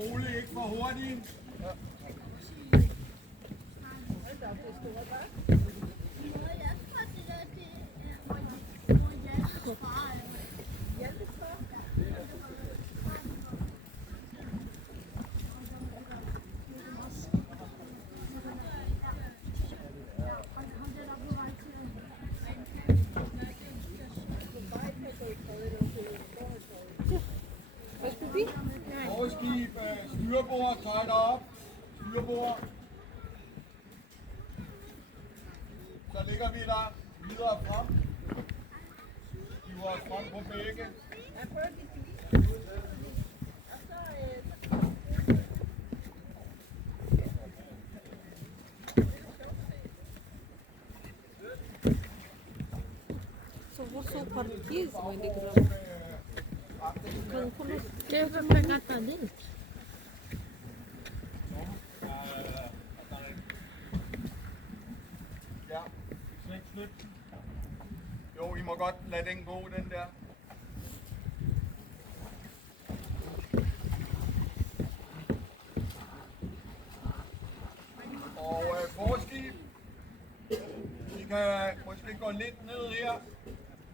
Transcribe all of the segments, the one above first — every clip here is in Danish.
roligt, ikke for hurtigt. Overskib, styrbord, tøj dig op. Styrbord. Så ligger vi der videre frem. Hiver os frem på begge. So parquinhos, mãe de grama. Det var pegar pra dentro. Ja, snip. Jo, I må godt lade den gå, den der. Og forskib. I kan måske gå lidt ned her,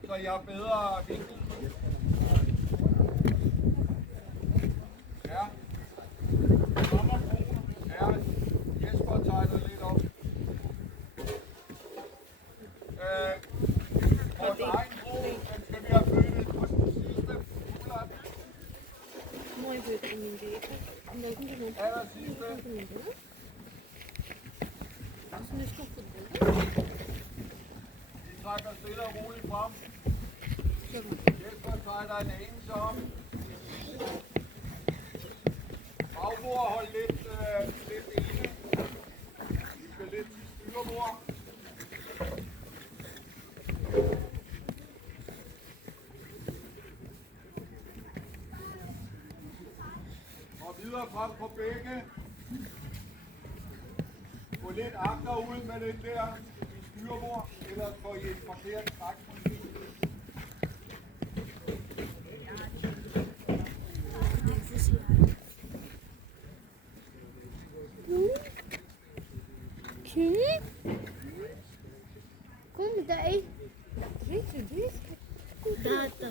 så I har bedre vinkel. Ja. Ja, Jesper tegner lidt op. Vores egen bro, den skal vi have flyttet på den sidste uglert. Muy bien, Aller sidste. Vi trækker stille og roligt frem. Jesper tegner en anelse om. Bagbord, hold lidt ene. Vi skal lidt styrbord. Og videre frem på begge. Gå lidt agterud med den der styrbord, ellers får I et forkert træk. Como daí? Data.